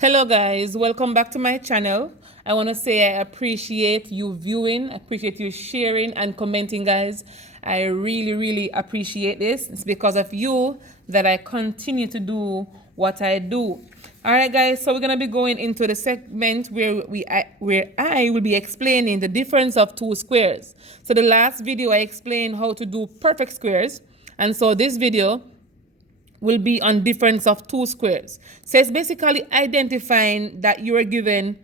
Hello guys, welcome back to my channel. I want to say I appreciate you viewing, I appreciate you sharing and commenting, guys. I really appreciate this. It's because of you that I continue to do what I do. All right guys, so we're going to be going into the segment where I will be explaining the difference of two squares. So the last video I explained how to do perfect squares, and so this video will be on difference of two squares. So it's basically identifying that you are given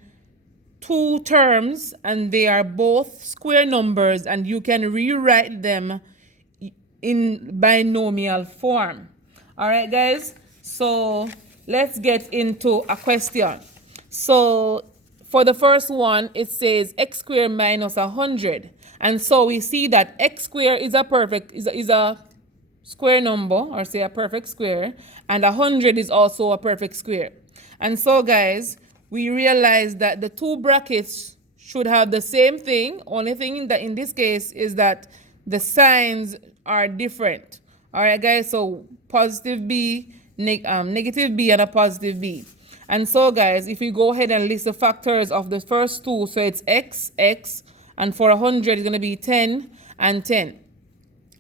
two terms and they are both square numbers and you can rewrite them in binomial form. All right, guys. So let's get into a question. So for the first one, it says x squared minus 100. And so we see that x squared is a square number, or say a perfect square, and 100 is also a perfect square. And so guys, we realize that the two brackets should have the same thing. Only thing that in this case is that the signs are different. All right guys, so positive b, negative b, and a positive b. And so guys, if we go ahead and list the factors of the first two, so it's x, and for 100 it's going to be 10 and 10.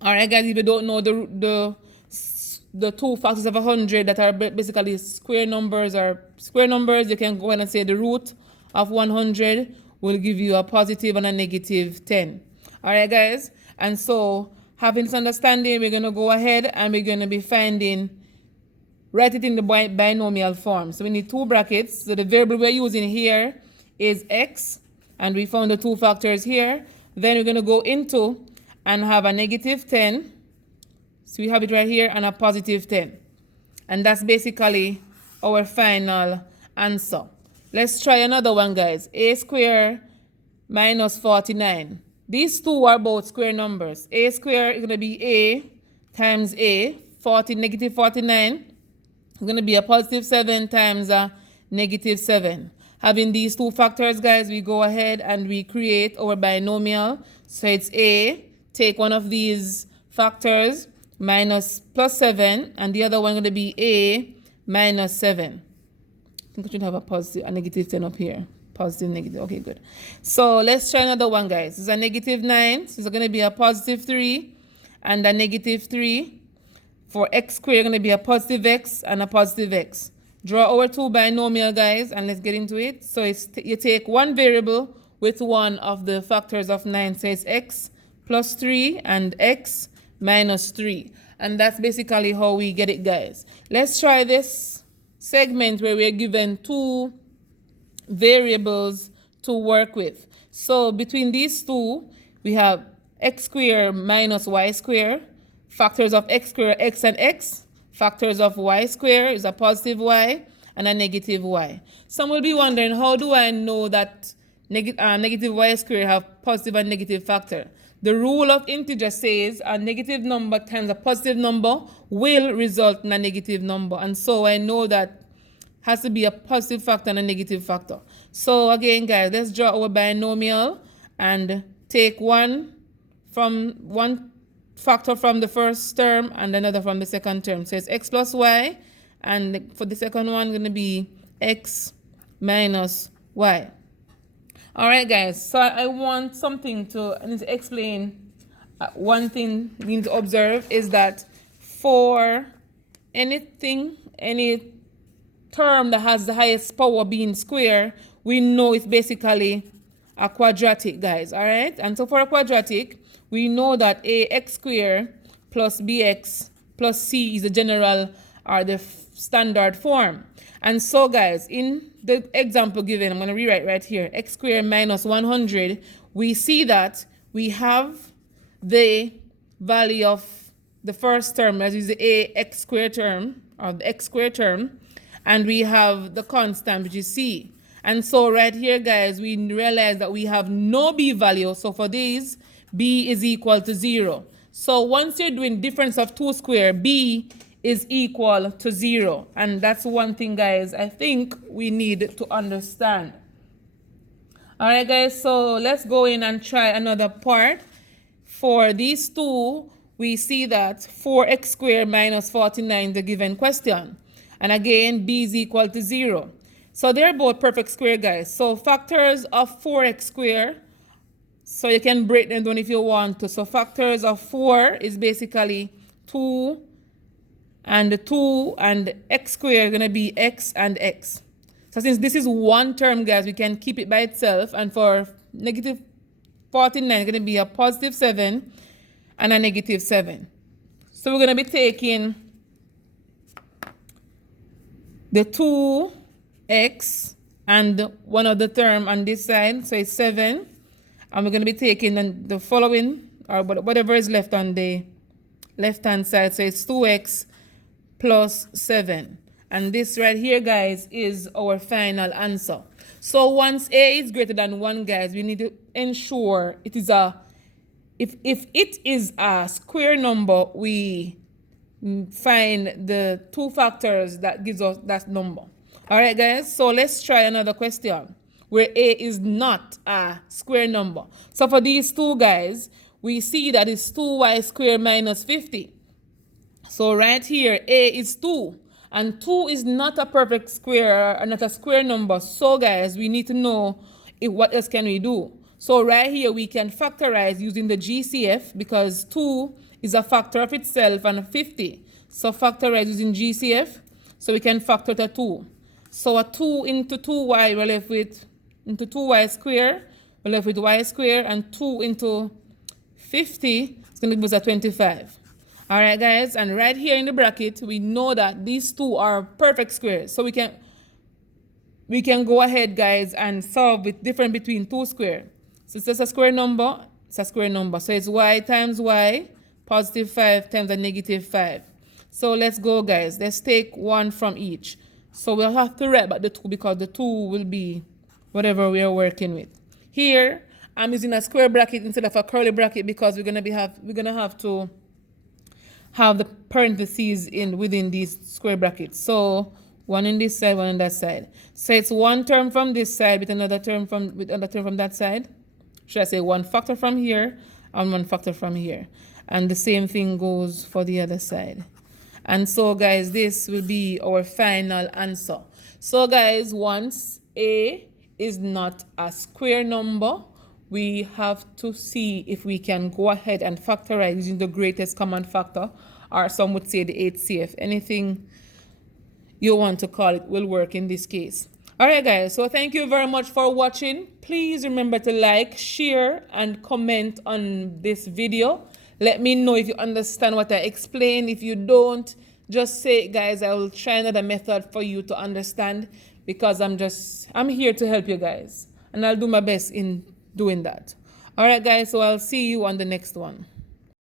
All right, guys, if you don't know the two factors of 100 that are basically square numbers, you can go ahead and say the root of 100 will give you a positive and a negative 10. All right, guys, and so having this understanding, we're going to go ahead and we're going to be write it in the binomial form. So we need two brackets. So the variable we're using here is x, and we found the two factors here. Then we're going to go into and have a negative 10. So we have it right here, and a positive 10. And that's basically our final answer. Let's try another one, guys. A squared minus 49. These two are both square numbers. A squared is going to be a times a. Negative 49 is going to be a positive 7 times a negative 7. Having these two factors, guys, we go ahead and we create our binomial. So it's a, take one of these factors, minus plus 7, and the other one going to be a minus 7. I think I should have a negative 10 up here. Positive, negative. Okay, good. So let's try another one, guys. This is a negative 9. So it's going to be a positive 3 and a negative 3. For x squared, going to be a positive x and a positive x. Draw our two binomial, guys, and let's get into it. So you take one variable with one of the factors of 9. So it's x plus 3 and x minus 3. And that's basically how we get it, guys. Let's try this segment where we're given two variables to work with. So between these two, we have x squared minus y squared. Factors of x squared, x and x. Factors of y squared is a positive y and a negative y. Some will be wondering, how do I know that negative y squared have positive and negative factor? The rule of integer says a negative number times a positive number will result in a negative number. And so I know that has to be a positive factor and a negative factor. So again, guys, let's draw our binomial and take one factor from the first term and another from the second term. So it's x plus y, and for the second one, going to be x minus y. All right, guys, so I want something to explain. One thing we need to observe is that for any term that has the highest power being square, we know it's basically a quadratic, guys. All right, and so for a quadratic, we know that ax squared plus bx plus c is the general or the standard form. And so, guys, in the example given, I'm going to rewrite right here, x squared minus 100, we see that we have the value of the first term, as is the ax squared term, or the x squared term, and we have the constant, which is c. And so right here, guys, we realize that we have no b value. So for these, b is equal to 0. So once you're doing difference of two squared, b is equal to 0. And that's one thing, guys, I think we need to understand. All right, guys, so let's go in and try another part. For these two, we see that 4x squared minus 49 is the given question. And again, b is equal to 0. So they're both perfect square, guys. So factors of 4x squared, so you can break them down if you want to. So factors of 4 is basically 2 and 2, and x squared is going to be x and x. So since this is one term, guys, we can keep it by itself. And for negative 49, it's going to be a positive 7 and a negative 7. So we're going to be taking the 2x and one of the term on this side, so it's 7. And we're going to be taking the following, or whatever is left on the left-hand side, so it's 2x plus 7. And this right here, guys, is our final answer. So once a is greater than 1, guys, we need to ensure it is if it is a square number, we find the 2 factors that gives us that number. All right, guys, so let's try another question where a is not a square number. So for these two, guys, we see that it's 2y squared minus 50. So right here, a is 2. And 2 is not a perfect square, or not a square number. So, guys, we need to know what else can we do. So right here, we can factorize using the GCF, because 2 is a factor of itself and 50. So factorize using GCF, so we can factor to 2. So a 2 into 2y, we're left with, into 2y squared, we're left with y squared, and 2 into 50 is going to give us a 25. All right, guys, and right here in the bracket, we know that these two are perfect squares. So we can go ahead, guys, and solve with difference between 2 squared. So it's just a square number, it's a square number. So it's y times y, positive 5 times a negative 5. So let's go, guys. Let's take 1 from each. So we'll have to write back the 2 because the 2 will be whatever we are working with. Here, I'm using a square bracket instead of a curly bracket because we're gonna have to have the parentheses within these square brackets. So 1 on this side, 1 on that side. So it's 1 term from this side with another term from that side. Should I say 1 factor from here and 1 factor from here? And the same thing goes for the other side. And so, guys, this will be our final answer. So, guys, once a is not a square number, we have to see if we can go ahead and factorize using the greatest common factor, or some would say the HCF. Anything you want to call it will work in this case. All right, guys, so thank you very much for watching. Please remember to like, share, and comment on this video. Let me know if you understand what I explained. If you don't, just say it, guys. I will try another method for you to understand, because I'm here to help you guys, and I'll do my best in doing that. All right, guys, so I'll see you on the next one.